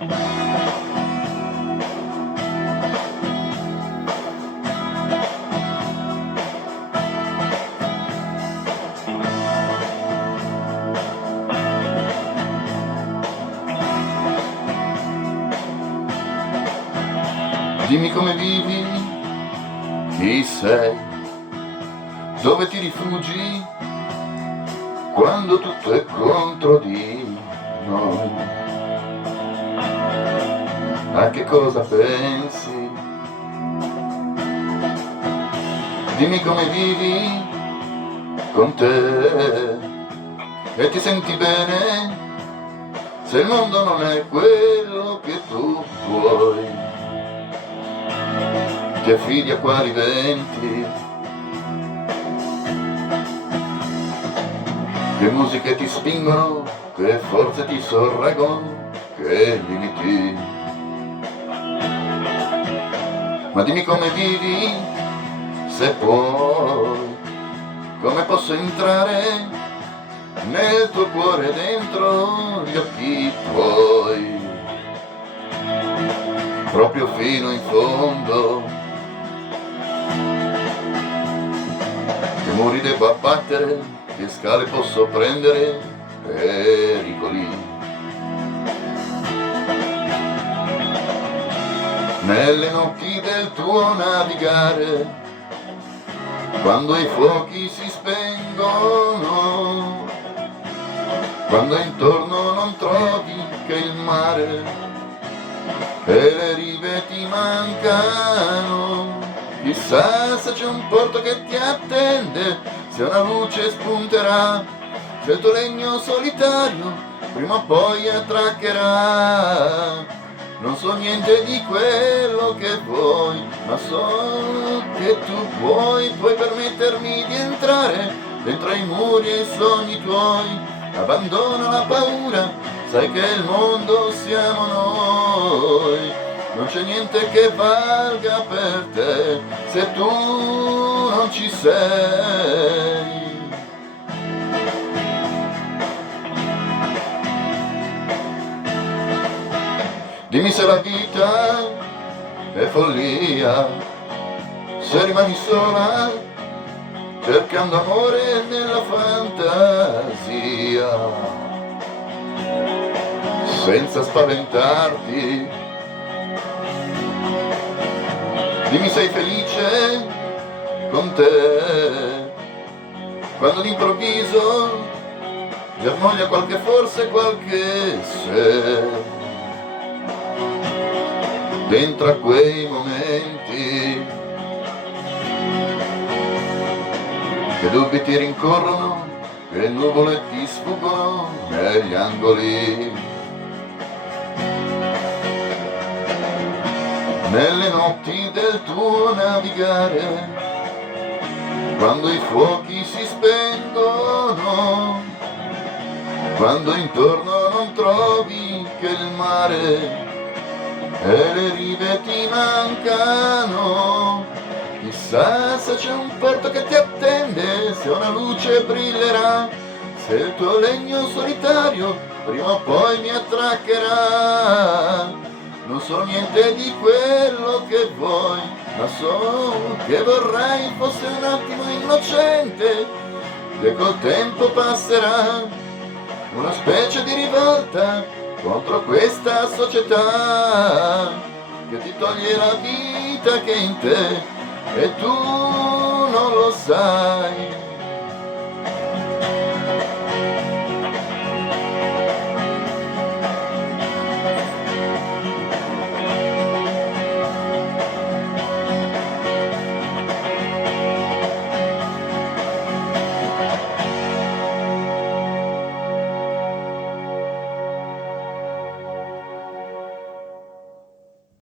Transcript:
Dimmi come vivi, chi sei, dove ti rifugi quando tutto è contro di noi. A che cosa pensi? Dimmi come vivi con te e ti senti bene se il mondo non è quello che tu vuoi. Ti affidi a quali venti, che musiche ti spingono, che forze ti sorreggono, che limiti. Ma dimmi come vivi, se puoi, come posso entrare nel tuo cuore dentro gli occhi tuoi, proprio fino in fondo. Che muri devo abbattere, che scale posso prendere, pericoli. Nelle notti del tuo navigare, quando i fuochi si spengono, quando intorno non trovi che il mare e le rive ti mancano. Chissà se c'è un porto che ti attende, se una luce spunterà, se il tuo legno solitario prima o poi attraccherà. Non so niente di quello che vuoi, ma so che tu puoi permettermi di entrare dentro i muri e i sogni tuoi. Abbandona la paura, sai che il mondo siamo noi. Non c'è niente che valga per te se tu non ci sei. Dimmi se la vita è follia, se rimani sola cercando amore nella fantasia, senza spaventarti. Dimmi sei felice con te, quando d'improvviso germoglia qualche forse, qualche se, dentro a quei momenti che dubbi ti rincorrono, che nuvole ti sfuggono negli angoli. Nelle notti del tuo navigare, quando i fuochi si spengono, quando intorno non trovi che il mare e le rive ti mancano. Chissà se c'è un porto che ti attende, se una luce brillerà, se il tuo legno solitario prima o poi mi attraccherà. Non so niente di quello che vuoi, ma so che vorrei fosse un attimo innocente, che col tempo passerà, una specie di rivolta contro questa società che ti toglie la vita che è in te e tu non lo sai.